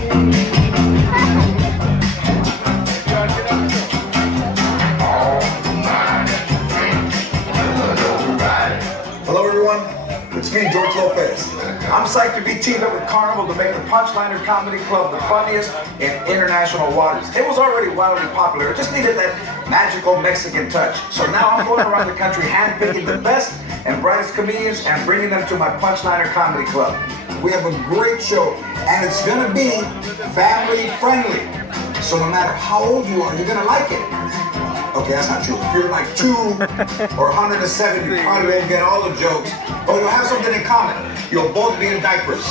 Hello everyone, it's me, George Lopez. I'm psyched to be teamed up with Carnival to make the Punchliner Comedy Club the funniest in international waters. It was already wildly popular, it just needed that magical Mexican touch. So now I'm going around the country handpicking the best and brightest comedians and bringing them to my Punchliner Comedy Club. We have a great show and it's gonna be family friendly. So no matter how old you are, you're gonna like it. Okay, that's not true. If you're like 2 or 107, you probably won't get all the jokes, but you'll have something in common. You'll both be in diapers.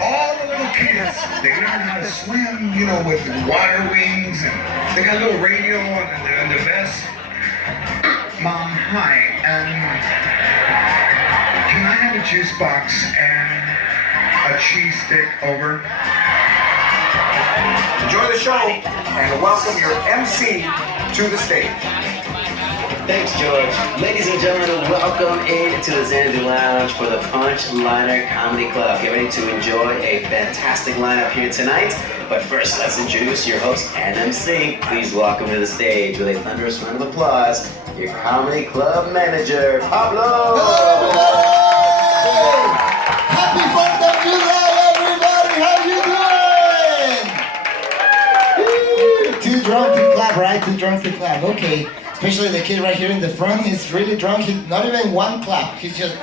All the little kids, they learn how to swim, you know, with water wings, and they got a little radio on the vest. Mom, hi, can I have a juice box and a cheese stick over? Enjoy the show and welcome your MC to the stage. Thanks, George. Ladies and gentlemen, welcome into the Xanadu Lounge for the Punchliner Comedy Club. Get ready to enjoy a fantastic lineup here tonight. But first, let's introduce your host and MC. Please welcome to the stage with a thunderous round of applause, your comedy club manager, Pablo. Hello, everybody! Happy 4th of July, everybody! How you doing? Too drunk to clap, right? Too drunk to clap. Okay. Especially the kid right here in the front. He's really drunk. He's not even one clap. He's just...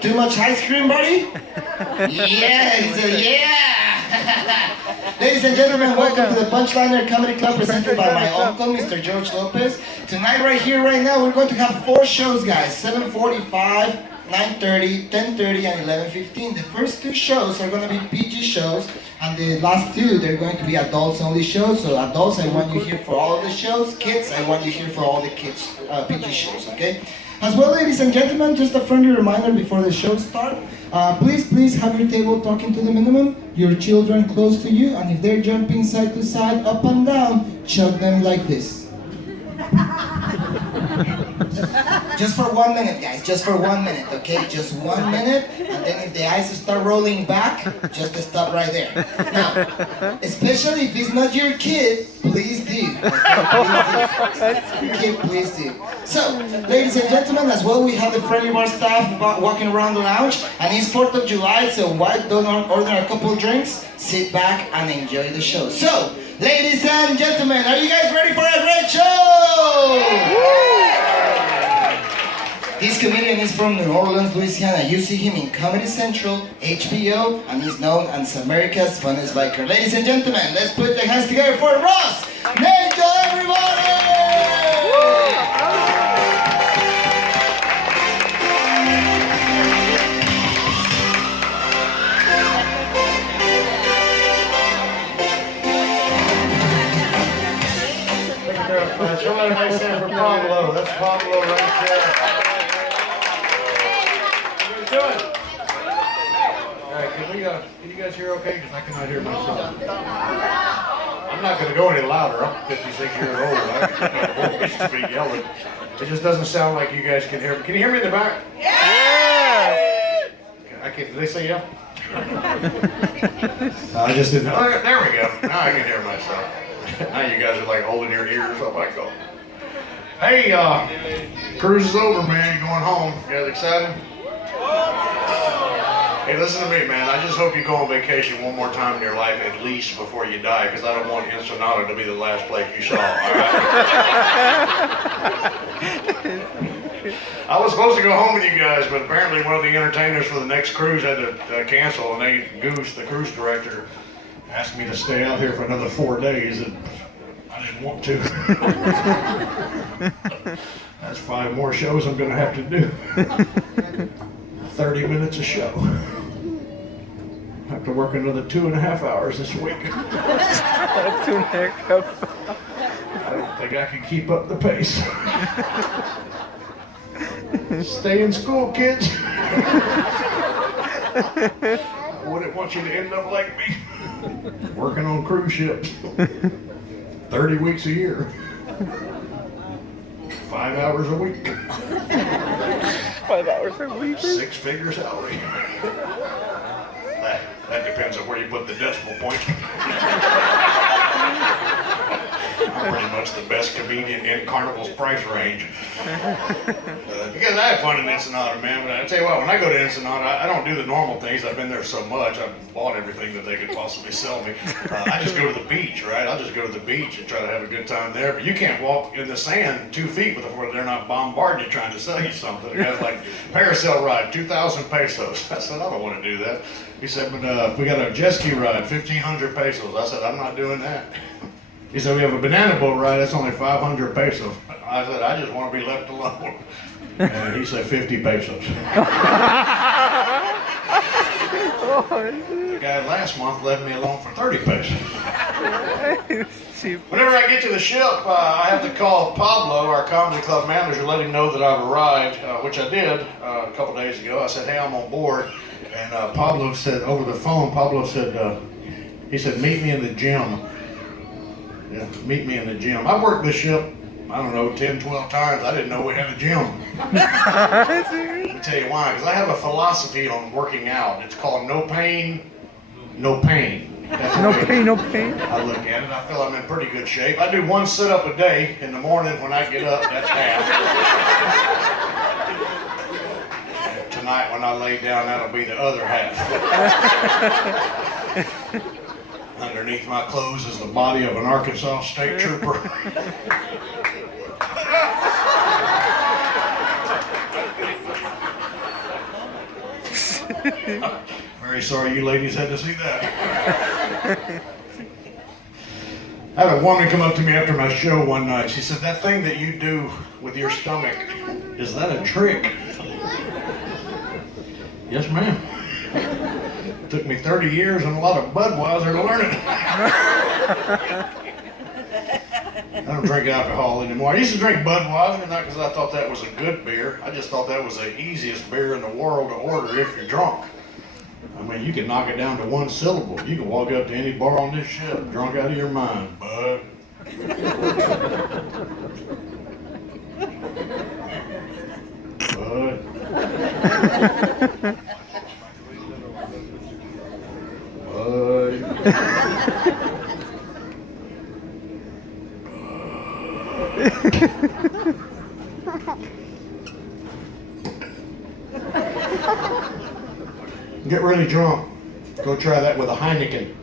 Too much ice cream, buddy? Yeah, he said, yeah! Ladies and gentlemen, welcome to the Punchliner Comedy Club presented by my uncle, Mr. George Lopez. Tonight, right here, right now, we're going to have 4 shows, guys. 7:45, 9:30, 10:30, and 11:15. The first 2 shows are going to be PG shows, and the last 2, they're going to be adults-only shows. So adults, I want you here for all of the shows. Kids, I want you here for all the kids PG shows, okay? As well, ladies and gentlemen, just a friendly reminder before the show starts. Please have your table talking to the minimum, your children close to you, and if they're jumping side to side, up and down, chug them like this. Just for 1 minute, guys, just for 1 minute, okay? Just 1 minute, and then if the eyes start rolling back, just stop right there. Now, especially if it's not your kid, please do. Okay? Please do. So, ladies and gentlemen, as well, we have the friendly bar staff walking around the lounge, and it's 4th of July, so why don't order a couple drinks, sit back, and enjoy the show. So, ladies and gentlemen, are you guys ready for a great show? This comedian is from New Orleans, Louisiana. You see him in Comedy Central, HBO, and he's known as America's Funniest Biker. Ladies and gentlemen, let's put the hands together for Ross Nato, everybody! Show me a nice hand for Pablo. That's Pablo right there. What are you doing? All right, can you guys hear okay? Because I cannot hear myself. I'm not going to go any louder. I'm 56 years old. I used to be yelling. It just doesn't sound like you guys can hear me. Can you hear me in the back? Yeah! I can't. Did they say yeah? I just didn't know. Oh, there we go. Now I can hear myself. Now you guys are like holding your ears up like go. Hey, cruise is over, man. You're going home. You guys excited? Hey, listen to me, man. I just hope you go on vacation one more time in your life at least before you die, because I don't want Ensenada to be the last place you saw, all right? I was supposed to go home with you guys, but apparently one of the entertainers for the next cruise had to cancel, and Goose, the cruise director, asked me to stay out here for another 4 days, and I didn't want to. That's 5 more shows I'm going to have to do. 30 minutes a show. I have to work another 2.5 hours this week. 2.5 I don't think I can keep up the pace. Stay in school, kids. I wouldn't want you to end up like me. Working on cruise ships. 30 weeks a year. 5 hours a week. 5 hours a week? 6-figure salary. That depends on where you put the decimal point. I'm pretty much the best comedian in Carnival's price range. Because I have fun in Ensenada, man. But I tell you what, when I go to Ensenada, I don't do the normal things. I've been there so much. I've bought everything that they could possibly sell me. I just go to the beach, right? I'll just go to the beach and try to have a good time there. But you can't walk in the sand 2 feet before they're not bombarding you trying to sell you something. The guy's like, parasail ride, 2,000 pesos. I said, I don't want to do that. He said, but we got a jet ski ride, 1,500 pesos. I said, I'm not doing that. He said, we have a banana boat ride, that's only 500 pesos. I said, I just want to be left alone. And he said, 50 pesos. The guy last month left me alone for 30 pesos. Whenever I get to the ship, I have to call Pablo, our comedy club manager, let him know that I've arrived, which I did a couple days ago. I said, hey, I'm on board. And Pablo said, over the phone, he said, meet me in the gym. Yeah, meet me in the gym. I've worked the ship, I don't know, 10, 12 times. I didn't know we had a gym. Let me tell you why. Because I have a philosophy on working out. It's called no pain, no pain. That's No pain, no pain. I look at it. I feel I'm in pretty good shape. I do 1 sit-up a day in the morning when I get up. That's half. And tonight when I lay down, that'll be the other half. Underneath my clothes is the body of an Arkansas state trooper. Very sorry you ladies had to see that. I had a woman come up to me after my show one night. She said, that thing that you do with your stomach, is that a trick? Yes, ma'am. Took me 30 years and a lot of Budweiser to learn it. I don't drink alcohol anymore. I used to drink Budweiser, not because I thought that was a good beer. I just thought that was the easiest beer in the world to order if you're drunk. I mean, you can knock it down to 1 syllable. You can walk up to any bar on this ship, drunk out of your mind, Bud. Bud. Get really drunk. Go try that with a Heineken.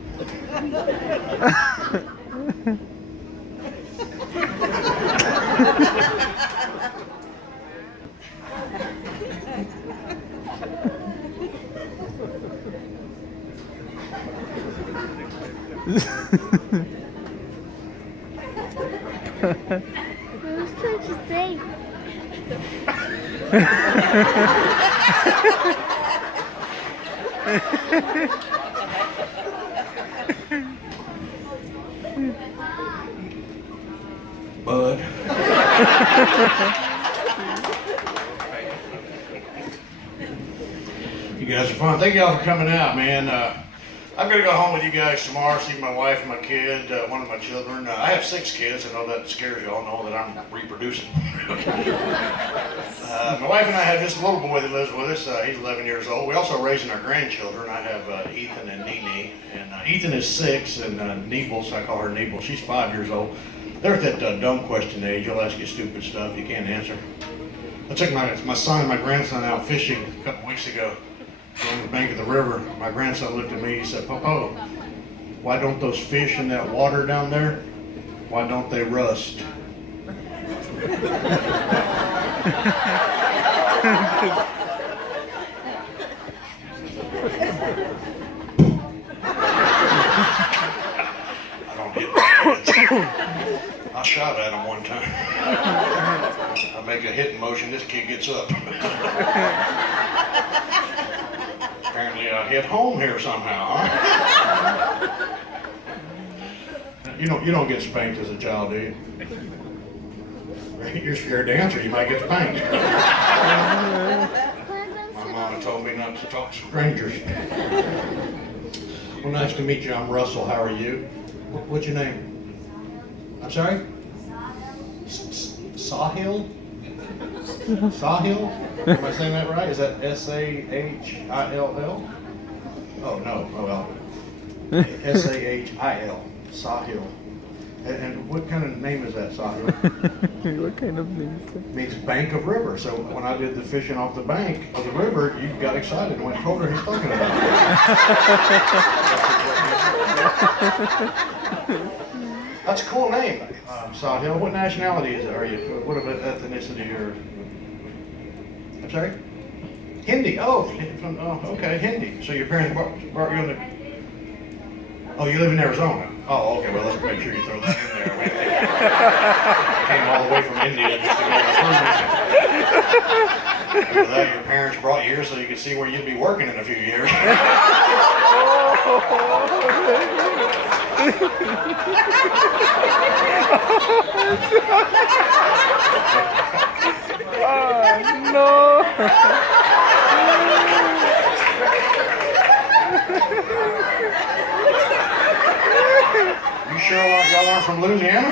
What was trying to say? Bud. You guys are fun. Thank y'all for coming out, man. I'm gonna go home with you guys tomorrow, see my wife and my kid, one of my children. I have 6 kids. I know that scares y'all. Know that I'm reproducing. My wife and I have just a little boy that lives with us. He's 11 years old. We're also raising our grandchildren. I have Ethan and Nene. And Ethan is 6, and Neebles, I call her Neebles. She's 5 years old. They're at that dumb question age. You'll ask you stupid stuff you can't answer. I took my son and my grandson out fishing a couple weeks ago. On the bank of the river. My grandson looked at me, he said, Papa, why don't those fish in that water down there, why don't they rust? I don't hit kids. I shot at him one time. I make a hitting motion, this kid gets up. Apparently I hit home here somehow, huh? You don't get spanked as a child, do you? You're scared to answer, you might get spanked. My mama told me not to talk to strangers. Well, nice to meet you. I'm Russell. How are you? What's your name? I'm sorry? Sahil? Sahil? Am I saying that right? Is that Sahill? Oh, no. Oh, well. S-A-H-I-L. Sahil. And what kind of name is that, Sahil? What kind of name is that? It means bank of river. So when I did the fishing off the bank of the river, you got excited and went, told her he's talking about it. That's a cool name, Sahil. What nationality are you? What about ethnicity or? I'm sorry? Hindi. Oh, okay, Hindi. So your parents brought you in the. Oh, you live in Arizona. Oh, okay. Well, let's make sure you throw that in there. We came all the way from India just to get our food. After that, your parents brought you here so you could see where you'd be working in a few years. No. You sure y'all aren't from Louisiana?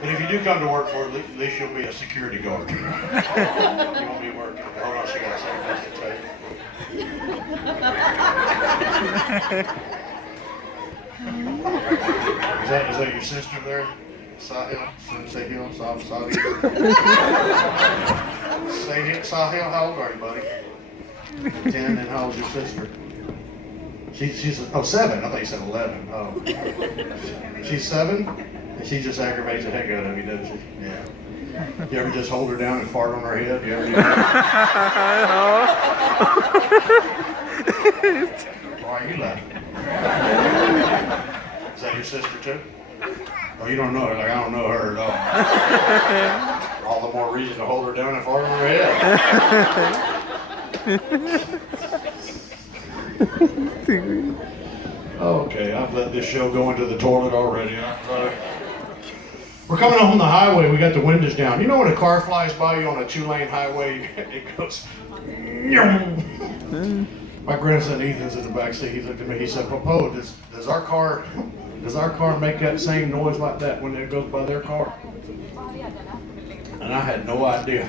But if you do come to work for it, at least you'll be a security guard. You won't be working. Hold on, she got something else to tell you. Is that your sister there? Sahil? Sahil? Sahil? Sahil, how old are you, buddy? 10, and how old's your sister? She's 7. I thought you said 11. Oh. She's 7? And she just aggravates the heck out of you, doesn't she? Yeah. You ever just hold her down and fart on her head? You ever do that? Why are you laughing? Is that your sister too? Oh, you don't know her. Like, I don't know her at all. All the more reason to hold her down and fart on her head. Okay, I've let this show go into the toilet already. We're coming up on the highway. We got the windows down. You know when a car flies by you on a 2-lane highway, it goes. My grandson Ethan's in the back seat. He looked at me. He said, "Papa, does our car make that same noise like that when it goes by their car?" And I had no idea.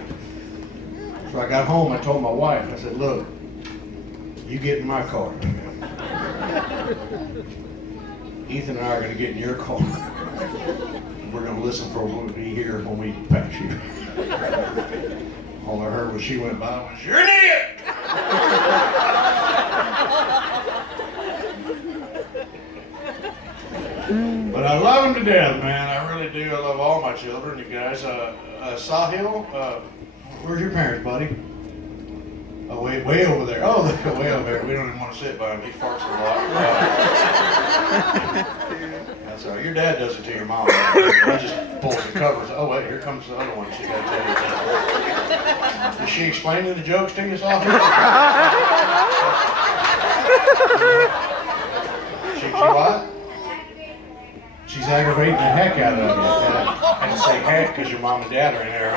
So I got home. I told my wife. I said, "Look, you get in my car. Ethan and I are going to get in your car. We're going to listen for what we hear when we pass you." All I heard when she went by was, "You're an idiot!" But I love them to death, man. I really do. I love all my children, you guys. Sahil, where's your parents, buddy? Oh, way over there. Oh, they're way over there. We don't even want to sit by him. He farts a lot. That's all right. Your dad does it to your mom. He just pulls the covers. Oh, wait, here comes the other one. She got to tell you. Is she explaining the jokes to you, Sahil? She what? She's aggravating the heck out of you. I had to say heck because your mom and dad are in there.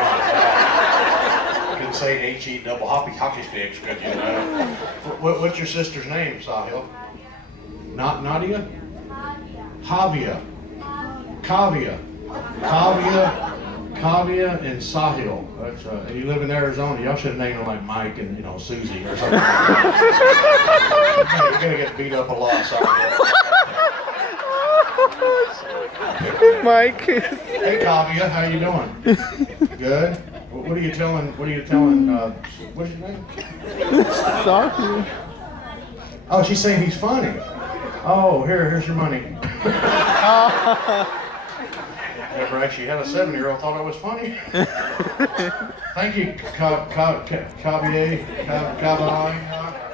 Couldn't say H-E double hockey sticks, could you? What's your sister's name, Sahil? Nadia? Javia. Kavia, and Sahil. You live in Arizona. Y'all should have named them like Mike and Susie or something. You're gonna get beat up a lot, Sahil. Mike. Hey, Kavia, how you doing? Good. What are you telling? What's your name? Sorry. Oh, she's saying he's funny. Oh, here's your money. Never actually had a 7-year-old thought I was funny. Thank you, Caviar.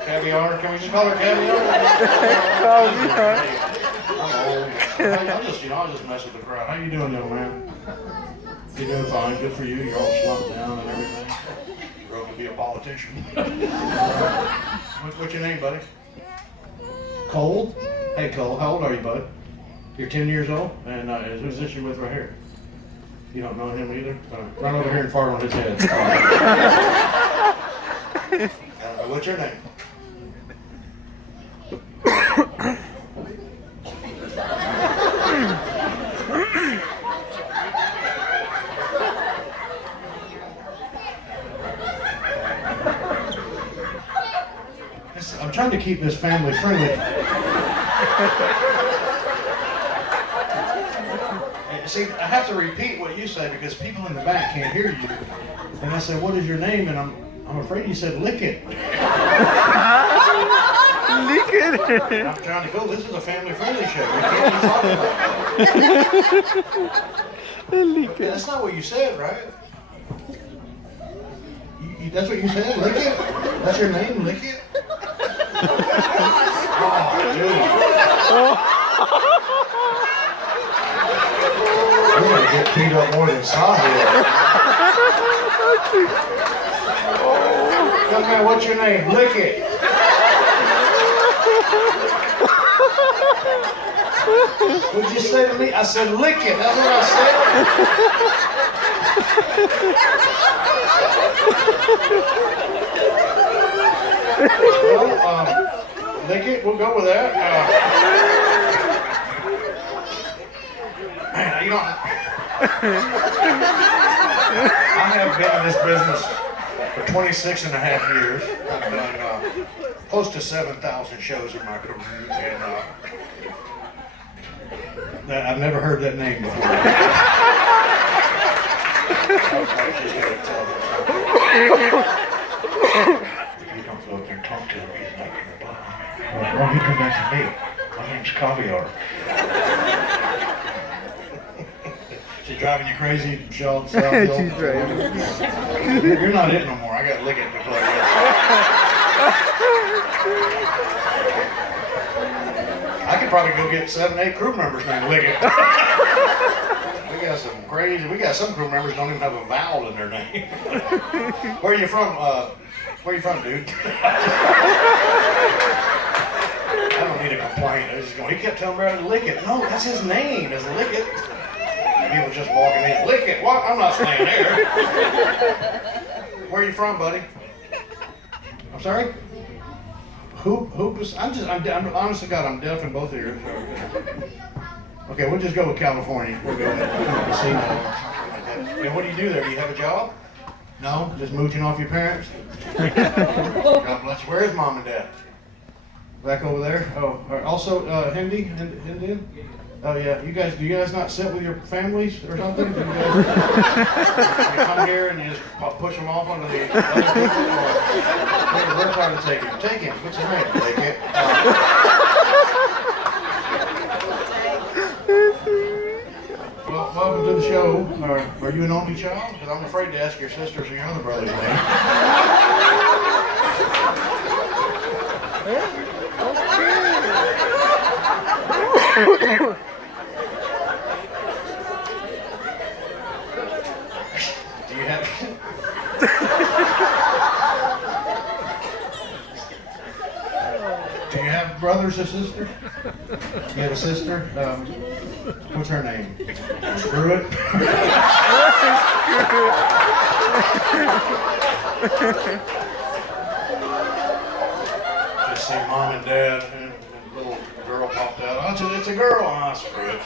Caviar. Can we just call her Caviar? I'm just messing with the crowd. How you doing, young man? You're doing fine. Good for you. You're all slumped down and everything. You're going to be a politician. What's your name, buddy? Cole? Hey, Cole. How old are you, bud? You're 10 years old? And who's this you're with right here? You don't know him either? Run over here and fart on his head. What's your name? I'm trying to keep this family friendly. See, I have to repeat what you say because people in the back can't hear you. And I said, what is your name? And I'm afraid you said lick it. Lick it. I'm trying to go, this is a family friendly show. We can't be talking about that. Lick it. That's not what you said, right? That's what you said? Lick it? That's your name? Lick it? Oh, dude. We're going to get beat up more than Saw here. Young man, what's your name? Lick it. What'd you say to me? I said, lick it. That's what I said. Well, lick it. We'll go with that. Man, you know, I have been in this business for 26 and a half years. I've done close to 7,000 shows in my career, and I've never heard that name before. You don't go up there and talk to him, he's not going to buy. Well, he come back to me. My name's Caviar. She's driving you crazy, Michelle? She's driving. You're not it no more. I got to lick it to play with. I could probably go get 7, 8 crew members named Lick It. We got some crew members don't even have a vowel in their name. Where are you from? Where are you from, dude? I don't need a complaint. He kept telling me to lick it. No, that's his name, is Lick It. He was just walking in. Lick it. What? I'm not staying there. Where are you from, buddy? I'm sorry? I'm honest to God, I'm deaf in both ears. Okay, we'll just go with California. We'll go with casino or something like that. And what do you do there? Do you have a job? No? Just mooching off your parents? God bless you. Where is mom and dad? Back over there? Oh, also Hindi? Oh yeah, do you guys not sit with your families or something? Do you guys come here and you just push them off onto the other people? Or we're trying to take him. Take him. What's his name? Take it. Well, welcome to the show. Are you an only child? Because I'm afraid to ask your sisters or your other brother's name. Do you have... Do you have brothers or sisters? You have a sister? What's her name? Screw it? Just see mom and dad and a little girl popped out. Oh, it's a girl. Ah, screw it.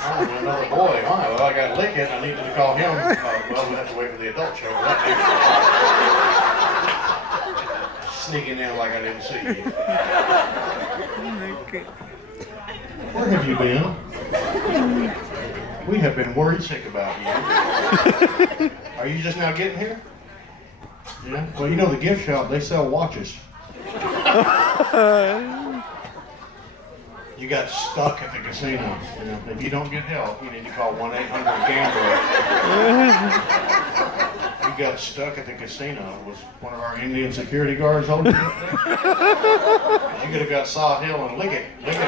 Oh, another boy. Oh, well, I got to lick it. I need to call him. Well, we'll have to wait for the adult show. Sneaking in like I didn't see you. Where have you been? We have been worried sick about you. Are you just now getting here? Yeah. Well, you know the gift shop, they sell watches. You got stuck at the casino. You know, if you don't get help, you need to call 1-800-GAMBLER. You got stuck at the casino. Was one of our Indian security guards holding you up there? You could have got Saw Hill and Lick It. Lick It.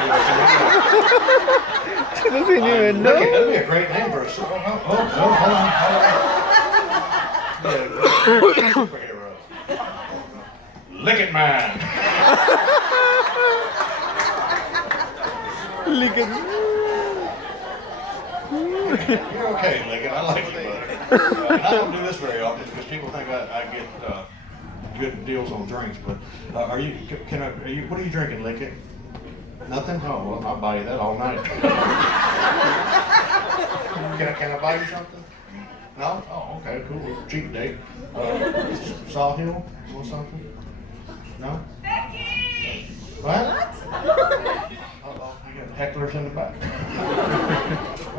She doesn't even know. Lick It. That'd be a great name for a superhero. Superhero. Lick It Man. Lick it. You're okay, Lick It. I like you, buddy. And I don't do this very often because people think I get good deals on drinks. But what are you drinking, Lick It? Nothing? Oh, well, I'll buy you that all night. Can I buy you something? No? Oh, okay, cool. Cheap date. Saw Hill or something? No? What? Uh-oh, you got hecklers in the back.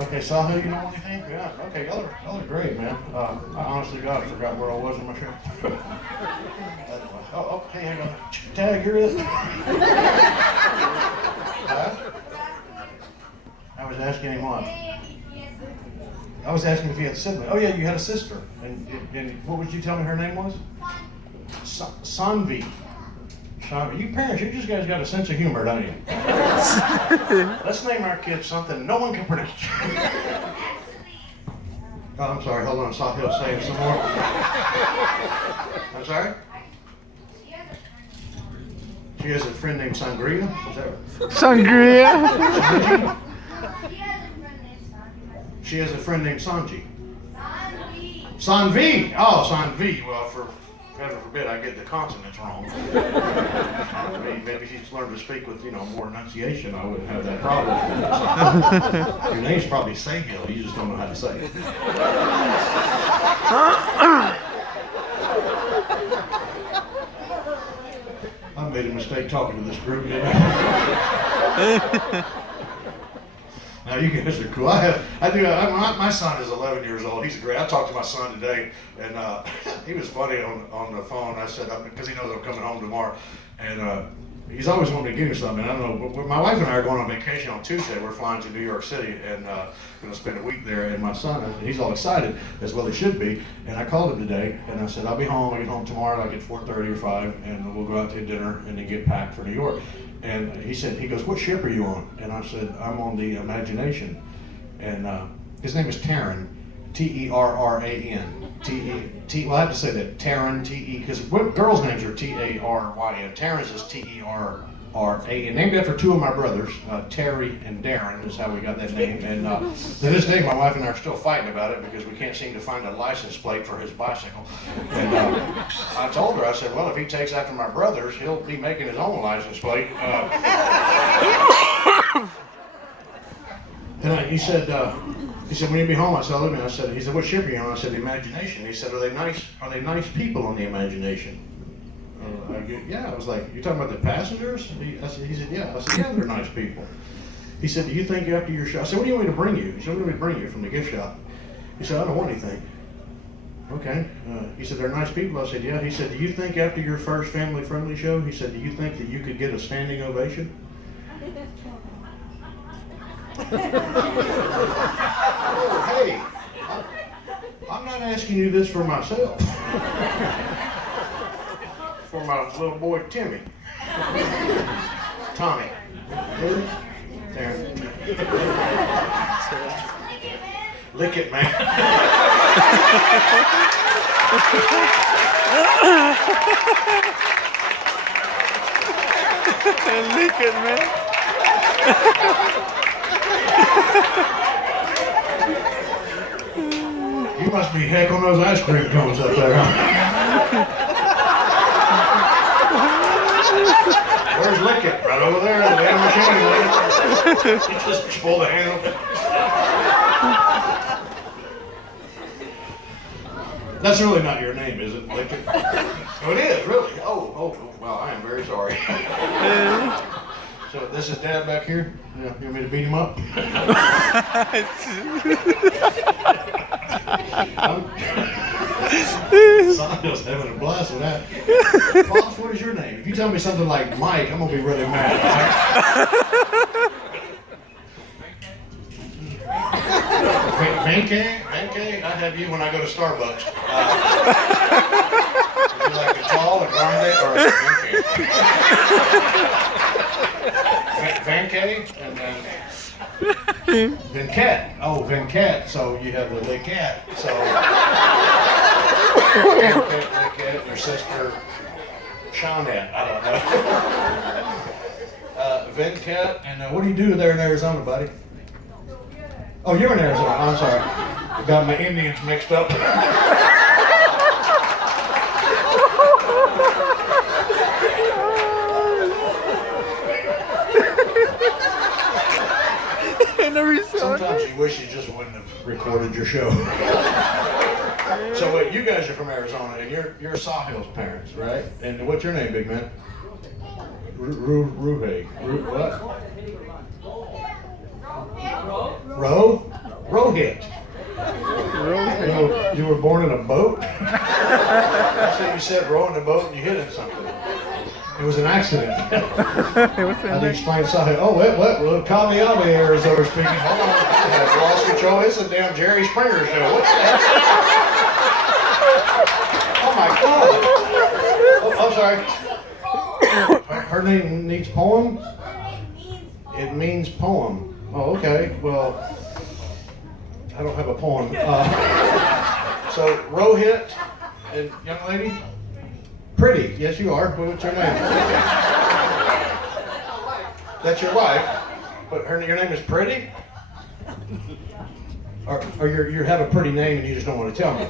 Okay, Sahu, you know anything? Yeah, okay, y'all are great, man. I honestly, God, forgot where I was in my show. Hey, hang on. Tag, you're it. Huh? I was asking him what? I was asking if he had a sibling. Oh yeah, you had a sister. And what would you tell me her name was? Sanvi. You parents, you just guys got a sense of humor, don't you? Let's name our kids something no one can pronounce. Oh, I'm sorry, hold on, South Hill, say some more. I'm sorry? She has a friend named Sangria? Is that right? Sangria. She has a friend named Sanji. Sanvi. Oh, Sanvi. Well, for heaven forbid I get the consonants wrong. Maybe she's learned to speak with, more enunciation. I wouldn't have that problem. Your name's probably Sahil. You just don't know how to say it. I made a mistake talking to this group, didn't I? Now you guys are cool. My son is 11 years old. He's great. I talked to my son today, and he was funny on the phone. I said, because he knows I'm coming home tomorrow, and he's always wanted me to give him something. I don't know. My wife and I are going on vacation on Tuesday. We're flying to New York City, and going to spend a week there. And my son, he's all excited, as well he should be. And I called him today, and I said, I'll be home. I get home tomorrow, like at 4:30 or 5, and we'll go out to dinner and then get packed for New York. And he goes, what ship are you on? And I said, I'm on the Imagination. And his name is Taryn, Terran. Well, I have to say that, Taryn, because girls' names are Taryn. Taryn's is Terra. And named after two of my brothers, Terry and Darren is how we got that name. And to this day, my wife and I are still fighting about it because we can't seem to find a license plate for his bicycle. And I told her, I said, well, if he takes after my brothers, he'll be making his own license plate. And he said, when you be home, I said, he said, what ship are you on? I said, the Imagination. He said, are they nice people on the Imagination? Yeah, I was like, you're talking about the passengers? He said, yeah. I said, yeah, they're nice people. He said, do you think after your show? I said, what do you want me to bring you? He said, what do you want me to bring you from the gift shop? He said, I don't want anything. Okay. He said, they're nice people. I said, yeah. He said, do you think after your first family-friendly show, he said, do you think that you could get a standing ovation? Oh, hey, I'm not asking you this for myself. For my little boy Timmy. Tommy. Really? There. Lick it, man. Lick it, man. You must be heck on those ice cream cones up there, huh? Where's Lick It? Right over there in the damn machine. You just pull the handle. That's really not your name, is it? Lick It? Oh, it is, really? Oh, well, I am very sorry. So this is Dad back here? Yeah, you want me to beat him up? Sandal's having a blast with that. Pops, what is your name? If you tell me something like Mike, I'm gonna be really mad. Venke, I have you when I go to Starbucks. Would you like a tall, a grande, or a Venke? And then Venkat. Oh, Venkat. So you have the Likat. So Likat, your sister Shawnette. I don't know. Venkat. And what do you do there in Arizona, buddy? Oh, you're in Arizona. I'm sorry. I got my Indians mixed up. Sometimes you wish you just wouldn't have recorded your show. So wait, you guys are from Arizona, and you're Sahil's parents, right? And what's your name, big man? Ruhe. What? Rohit. You were born in a boat? I said you said rowing a boat and you hit it something. It was an accident. How do you explain Sahil? Oh, what? Well, Kaviabi Arizona speaking. Hold on. I lost control. It's a damn Jerry Springer show. What the heck? Oh my God. Oh, I'm sorry. Her name needs poem? It means poem. Oh, okay. Well, I don't have a poem. So, Rohit and young lady? Pretty. Yes, you are. What's your name? That's your wife? But your name is Pretty? Or you have a pretty name and you just don't want to tell me?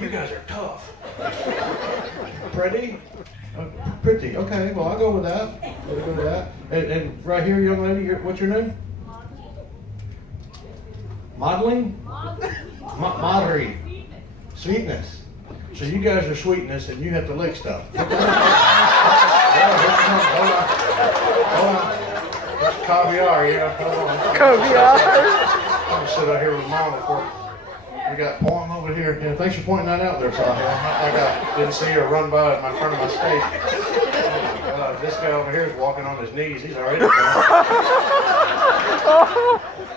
You guys are tough. Pretty? Pretty. Okay, well, I'll go with that. I'll go with that. And right here, young lady, what's your name? Modeling? Moderate. Sweetness. So you guys are sweetness and you have to lick stuff. Hold on. That's caviar, yeah. Hold on. Caviar. I'm gonna sit out here with Mom before we got poem over here. Yeah, thanks for pointing that out there, Sahil. I didn't see her run by my front of my stage. This guy over here is walking on his knees. He's already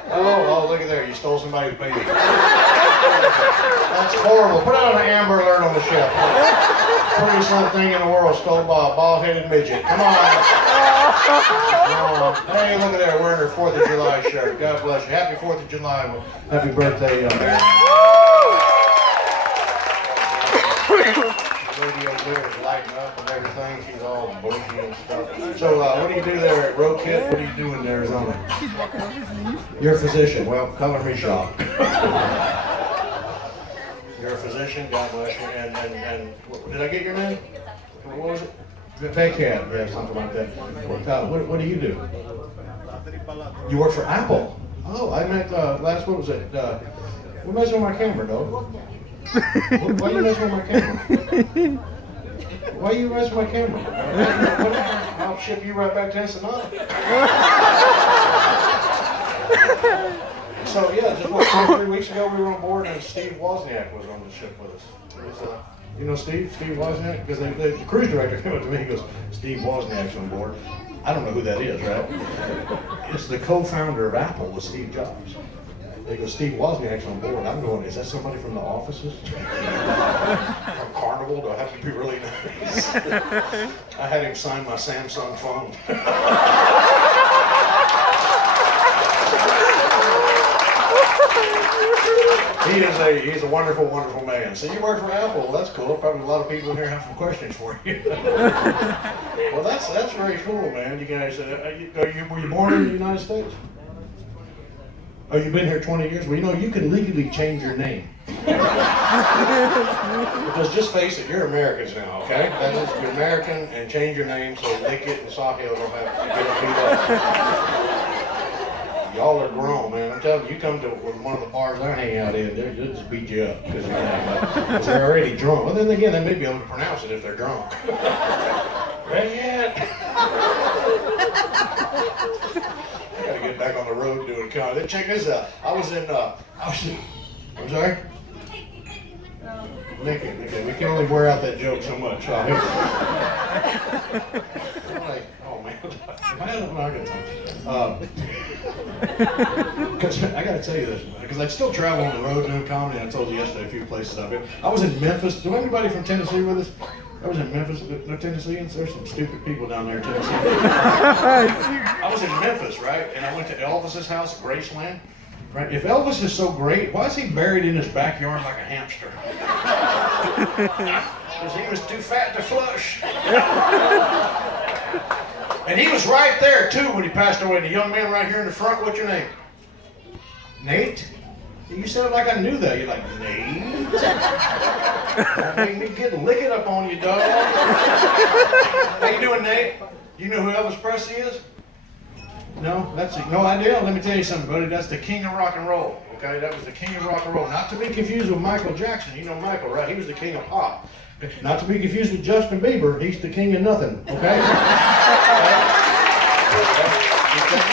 Oh, look at there. You stole somebody's baby. That's horrible. Put out an Amber Alert on the ship. Prettiest little thing in the world stole by a bald-headed midget. Come on. Hey, look at there. Wearing her 4th of July shirt. God bless you. Happy 4th of July. Happy birthday, young man. Radio there is lighting up and everything. She's all blinky and stuff. So, what do you do there at Roadkit? What do you do in Arizona? You're a physician. Well, color me shocked. You're a physician. God bless you. And did I get your name? What was it? Backhat. Yeah, something like that. What do you do? You work for Apple. Oh, I met what was it? What messing with my camera, dog? Why are you messing with my camera? Why are you messing with my camera? I'll ship you right back to Ensenada. So yeah, just 2 or 3 weeks ago we were on board and Steve Wozniak was on the ship with us. You know Steve Wozniak? Because the cruise director came up to me and goes, Steve Wozniak's on board. I don't know who that is, right? It's the co-founder of Apple with Steve Jobs. They go, Steve Wozniak's on board. I'm going, is that somebody from the offices? From Carnival? Do I have to be really nice? I had him sign my Samsung phone. He's a wonderful, wonderful man. So you work for Apple. Well, that's cool. Probably a lot of people in here have some questions for you. Well, that's very cool, man. You guys, were you born in the United States? Oh, you've been here 20 years? Well, you know, you can legally change your name. Because just face it, you're Americans now, okay? That is, you're American, and change your name so Lickett and Sahil don't have to get beat up. Y'all are grown, man. I'm telling you, you come to one of the bars I hang out in, they'll just beat you up because they're already drunk. Well, then again, they may be able to pronounce it if they're drunk. Red. I gotta get back on the road doing comedy. Check this out. I'm sorry? Naked. Okay, we can only wear out that joke so much. Oh man, am I not gonna time? Because I gotta tell you this, because I still travel on the road doing comedy. I told you yesterday a few places I've been. I was in Memphis. Do anybody from Tennessee with us? I was in Memphis. No Tennesseans? There's some stupid people down there in Tennessee. I was in Memphis, right? And I went to Elvis's house, Graceland. Right? If Elvis is so great, why is he buried in his backyard like a hamster? Because he was too fat to flush. And he was right there too when he passed away. The young man right here in the front, what's your name? Nate? You said it like I knew that. You're like, Nate? Don't make me lick it up on you, dog. How you doing, Nate? You know who Elvis Presley is? No? No idea? Let me tell you something, buddy. That's the king of rock and roll, okay? okay? That was the king of rock and roll. Not to be confused with Michael Jackson. You know Michael, right? He was the king of pop. Not to be confused with Justin Bieber. He's the king of nothing, okay? Keep that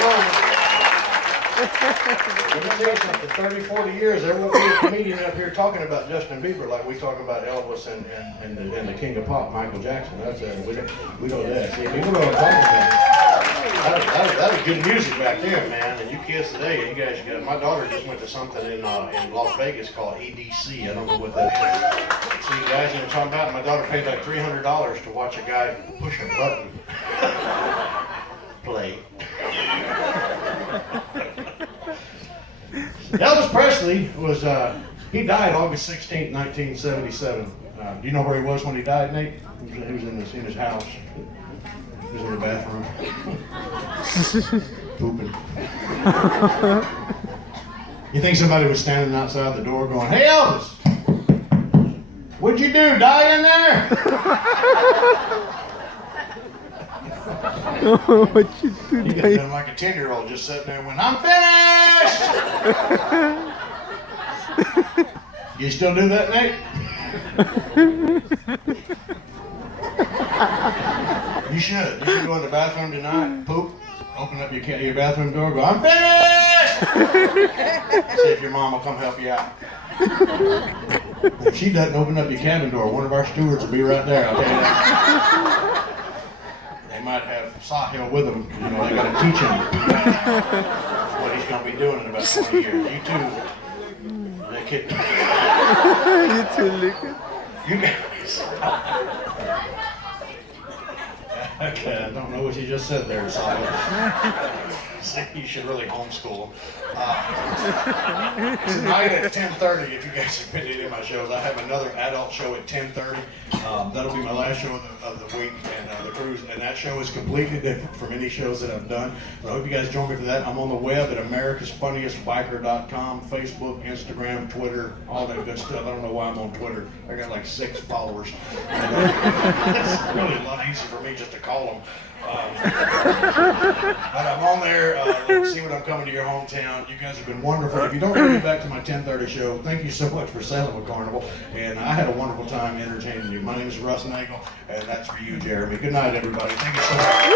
Let me tell you something, 30, 40 years, there won't be a comedian up here talking about Justin Bieber like we talk about Elvis and the king of pop, Michael Jackson. That's we know that. See, people know what I'm talking about. That was good music back then, man. And you kids today, you guys got. My daughter just went to something in Las Vegas called EDC. I don't know what that is. See, guys, you know what I'm talking about? My daughter paid like $300 to watch a guy push a button. Play. Elvis Presley was, he died August 16th, 1977. Do you know where he was when he died, Nate? He was in his house. He was in the bathroom. Pooping. You think somebody was standing outside the door going, "Hey Elvis, what'd you do, die in there?" What you do? You got done like a 10-year-old just sitting there and went, "I'm finished!" You still do that, Nate? You should. You should go in the bathroom tonight, poop, open up your bathroom door, go, "I'm finished!" See if your mom will come help you out. If she doesn't open up your cabin door, one of our stewards will be right there, I'll tell you that. They might have Sahil with them, you know, they gotta teach him what he's gonna be doing in about 20 years. You too, lick it. You too, lick it. You guys. Okay, I don't know what you just said there, Sahil. You should really homeschool them. Tonight at 10:30, if you guys have been to any of my shows, I have another adult show at 10:30. That'll be my last show of the week, and the cruise. And that show is completely different from any shows that I've done. But I hope you guys join me for that. I'm on the web at americasfunniestbiker.com, Facebook, Instagram, Twitter, all that good stuff. I don't know why I'm on Twitter. I got like 6 followers. And, it's really a lot easier for me just to call them. But I'm on there. Let's see when I'm coming to your hometown. You guys have been wonderful. If you don't bring me back to my 10:30 show, thank you so much for sailing with Carnival. And I had a wonderful time entertaining you. My name is Russ Nagel, and that's for you, Jeremy. Good night, everybody. Thank you so much.